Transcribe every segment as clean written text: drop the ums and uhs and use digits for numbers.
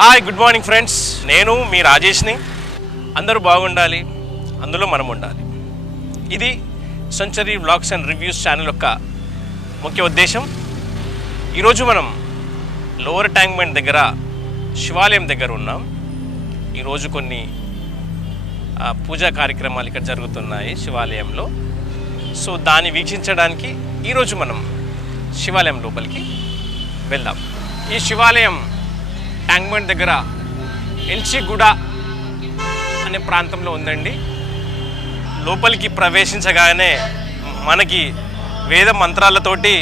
Hi, good morning friends. నేను మీ రాజేష్ని. అందరూ బాగుండాలి, అందులో మనం ఉండాలి. ఇది century vlogs and reviews channel యొక్క ముఖ్య ఉద్దేశం. ఈరోజు మనం లోవర్ ట్యాంక్ బండ్ దగ్గర శివాలయం దగ్గర ఉన్నాం. ఈరోజు కొన్ని పూజా కార్యక్రమాలు ఇక్కడ జరుగుతున్నాయి శివాలయంలో. సో దాన్ని వీక్షించడానికి ఈరోజు మనం శివాలయం లోపలికి వెళ్దాం. ఈ శివాలయం ట్యాంక్ బండ్ దగ్గర ఎల్చిగూడ అనే ప్రాంతంలో ఉందండి. లోపలికి ప్రవేశించగానే మనకి వేద మంత్రాలతోటి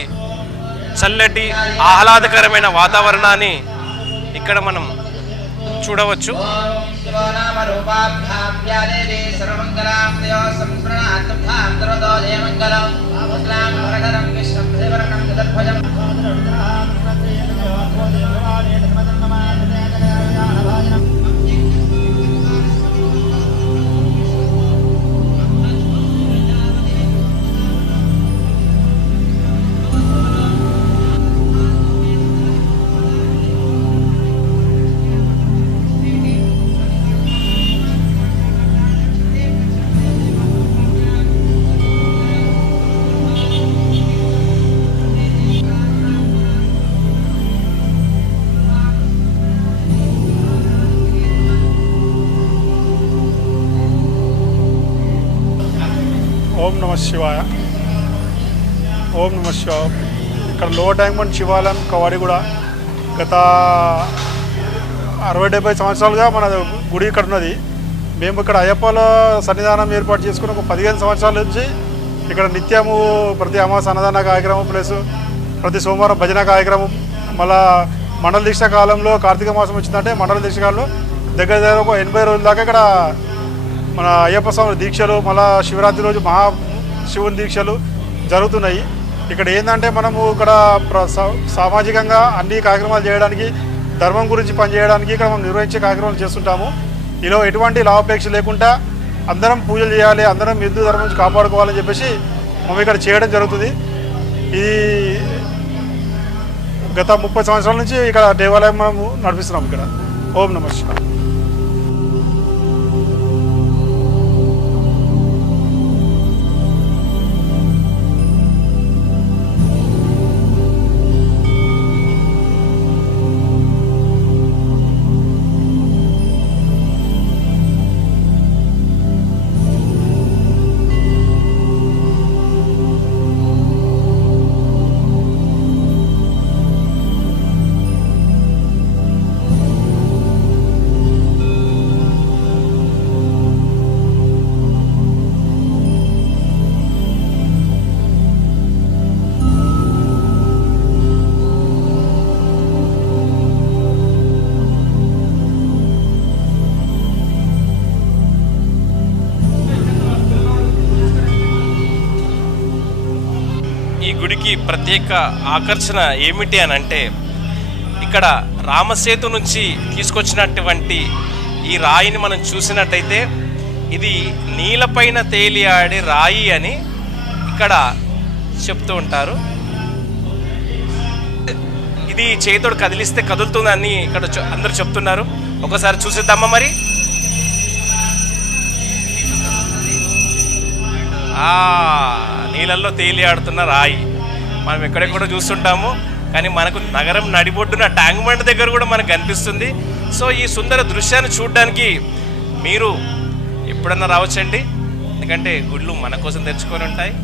చల్లటి ఆహ్లాదకరమైన వాతావరణాన్ని ఇక్కడ మనం చూడవచ్చు. ఓం నమ శివాయ. ఓం నమ శివాయ. ఇక్కడ లోవర్ ట్యాంక్ బండ్ శివాలయం కవాడిగూడ గత 60-70 సంవత్సరాలుగా మన గుడి ఇక్కడ ఉన్నది. మేము ఇక్కడ అయ్యప్పల సన్నిధానం ఏర్పాటు చేసుకుని ఒక 15 సంవత్సరాల నుంచి ఇక్కడ నిత్యము ప్రతి అమావాస్య అన్నదాన కార్యక్రమం ప్లస్ ప్రతి సోమవారం భజన కార్యక్రమం. మళ్ళా మండల దీక్ష కాలంలో కార్తీక మాసం వచ్చిందంటే మండల దీక్ష కాలంలో దగ్గర దగ్గర ఒక 80 రోజుల దాకా ఇక్కడ మన అయ్యప్ప స్వామి దీక్షలు, మళ్ళా శివరాత్రి రోజు శివుని దీక్షలు జరుగుతున్నాయి. ఇక్కడ ఏంటంటే మనము ఇక్కడ సామాజికంగా అన్ని కార్యక్రమాలు చేయడానికి, ధర్మం గురించి పనిచేయడానికి ఇక్కడ మనం నిర్వహించే కార్యక్రమాలు చేస్తుంటాము. ఇలా ఎటువంటి లాభాపేక్ష లేకుండా అందరం పూజలు చేయాలి, అందరం హిందూ ధర్మం నుంచి కాపాడుకోవాలని చెప్పేసి మనం ఇక్కడ చేయడం జరుగుతుంది. ఇది గత 30 సంవత్సరాల నుంచి ఇక్కడ దేవాలయం మనము నడిపిస్తున్నాం ఇక్కడ. ఓం నమ శివాయ. ఈ గుడికి ప్రత్యేక ఆకర్షణ ఏమిటి అని అంటే, ఇక్కడ రామసేతు నుంచి తీసుకొచ్చినటువంటి ఈ రాయిని మనం చూసినట్టయితే ఇది నీళ్ళపైన తేలియాడే రాయి అని ఇక్కడ చెప్తూ ఉంటారు. ఇది చేతోడు కదిలిస్తే కదులుతుందని ఇక్కడ అందరూ చెప్తున్నారు. ఒకసారి చూసిద్దామా మరి. నీళ్ళల్లో తేలియాడుతున్న రాయి మనం ఎక్కడెక్కడో చూస్తుంటాము, కానీ మనకు నగరం నడిబొడ్డున ట్యాంక్ బండ్ దగ్గర కూడా మనకు కనిపిస్తుంది. సో ఈ సుందర దృశ్యాన్ని చూడడానికి మీరు ఎప్పుడన్నా రావచ్చండి, ఎందుకంటే గుళ్ళు మన కోసం తెచ్చుకొని ఉంటాయి.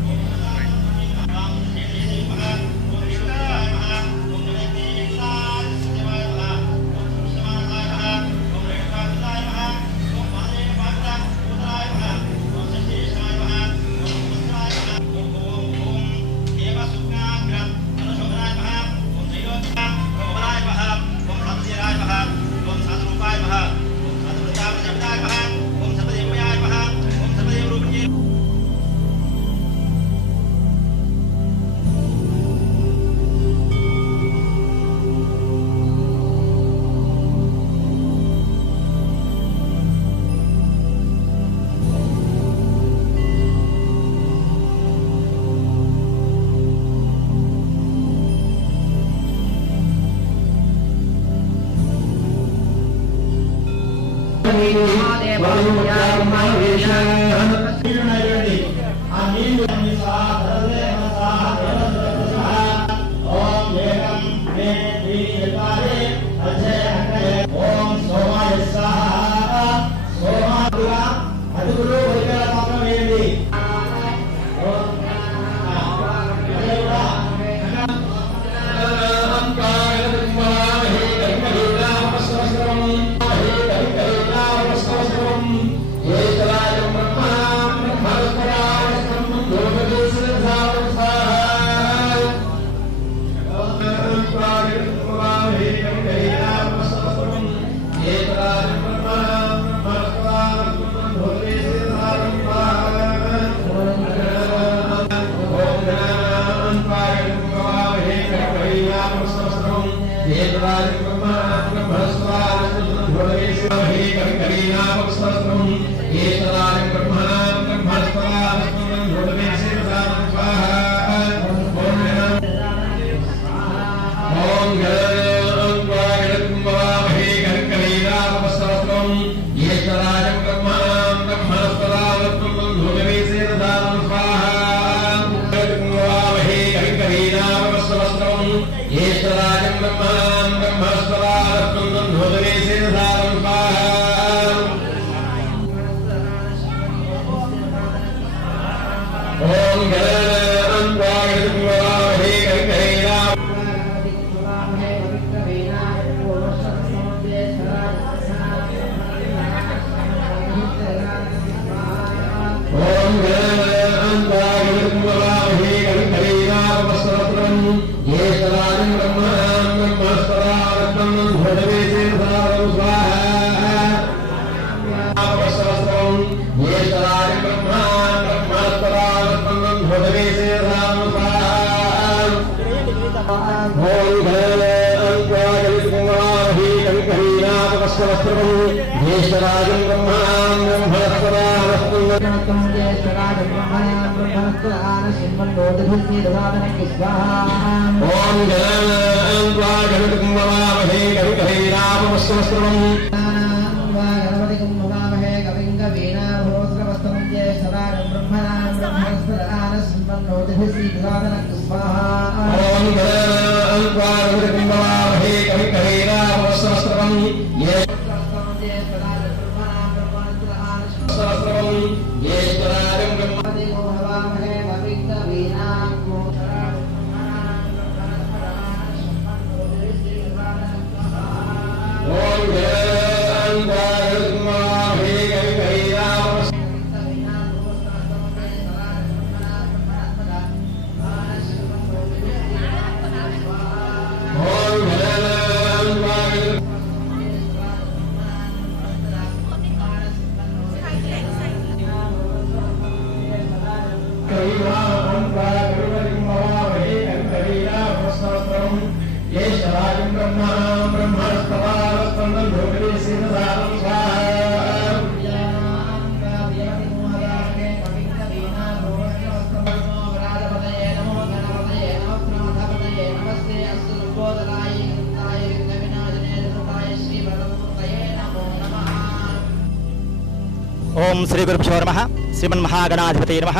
ఓం శ్రీ గురుభ్యో నమః. శ్రీమన్మహాగణాధిపతయే నమః.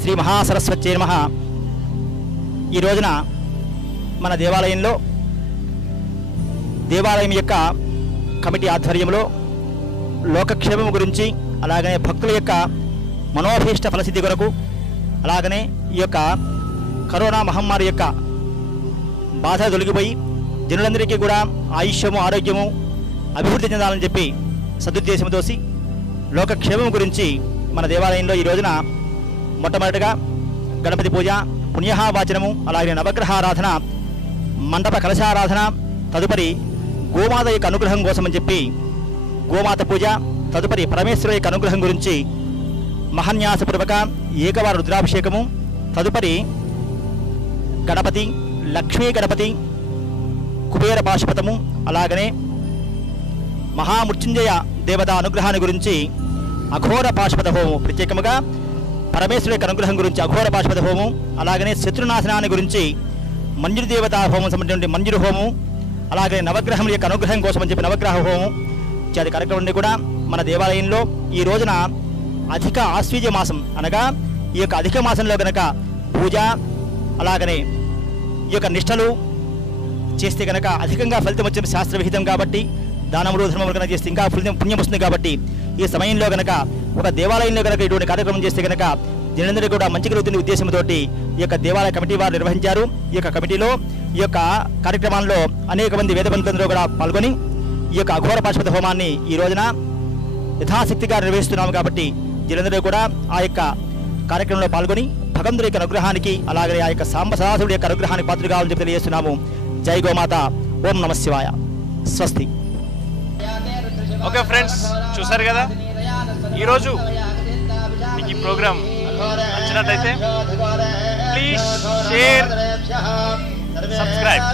శ్రీ మహాసరస్వత్యై నమః. ఈ రోజున మన దేవాలయంలో దేవాలయం యొక్క కమిటీ ఆధ్వర్యంలో లోకక్షేమం గురించి, అలాగనే భక్తుల యొక్క మనోభీష్ట ఫలసిద్ధి కొరకు, అలాగనే ఈ యొక్క కరోనా మహమ్మారి యొక్క బాధ తొలగిపోయి జనులందరికీ కూడా ఆయుష్యము, ఆరోగ్యము, అభివృద్ధి చెందాలని చెప్పి సదుద్దేశంతోసి లోకక్షేమం గురించి మన దేవాలయంలో ఈ రోజున మొట్టమొదటిగా గణపతి పూజ, పుణ్యవాచనము, అలాగే నవగ్రహారాధన, మండప కలశారాధన, తదుపరి గోమాత యొక్క అనుగ్రహం కోసమని చెప్పి గోమాత పూజ, తదుపరి పరమేశ్వరు యొక్క అనుగ్రహం గురించి మహన్యాసపూర్వక ఏకవార రుద్రాభిషేకము, తదుపరి గణపతి, లక్ష్మీ గణపతి, కుబేర పాశుపతము, అలాగనే మహామృత్యుంజయ దేవత అనుగ్రహాన్ని గురించి అఘోర పాశుపత హోమం, ప్రత్యేకముగా పరమేశ్వరు యొక్క అనుగ్రహం గురించి అఘోర పాశుపత హోమం, అలాగనే శత్రునాశనాన్ని గురించి మంజురు దేవత హోమం సంబంధించిన మంజురు హోమం, అలాగే నవగ్రహముల యొక్క అనుగ్రహం కోసం అని చెప్పి నవగ్రహ హోమం ఇత్యాది కార్యక్రమాన్ని కూడా మన దేవాలయంలో ఈ రోజున అధిక ఆశ్వీజ మాసం అనగా ఈ యొక్క అధిక మాసంలో గనక పూజ అలాగనే ఈ యొక్క నిష్టలు చేస్తే గనక అధికంగా ఫలితం వచ్చిన శాస్త్ర విహితం కాబట్టి దానములు ధర్మములు కనుక చేస్తే ఇంకా పుణ్యం వస్తుంది కాబట్టి ఈ సమయంలో గనక ఒక దేవాలయంలో గనక ఇటువంటి కార్యక్రమం చేస్తే గనక జనందరికీ కూడా మంచి కలుగుతున్న ఉద్దేశంతో ఈ యొక్క దేవాలయ కమిటీ వారు నిర్వహించారు. ఈ యొక్క కమిటీలో ఈ యొక్క కార్యక్రమాల్లో అనేక మంది వేద పండితులందరూ కూడా పాల్గొని ఈ యొక్క అఘోర పాశుపత హోమాన్ని ఈ రోజున యథాశక్తిగా నిర్వహిస్తున్నాము. కాబట్టి జనందరూ కూడా ఆ యొక్క కార్యక్రమంలో పాల్గొని భగవంతుడి యొక్క అనుగ్రహానికి అలాగే ఆ యొక్క సాంబ సదాశివుడి యొక్క అనుగ్రహానికి పాత్ర కావాలని చెప్పి తెలియజేస్తున్నాము. జై గోమాత. ఓం నమః శివాయ. స్వస్తి. ఓకే ఫ్రెండ్స్, చూసారు కదా ఈరోజు మీకు ఈ ప్రోగ్రామ్ నచ్చినట్టయితే ప్లీజ్ షేర్, సబ్స్క్రైబ్.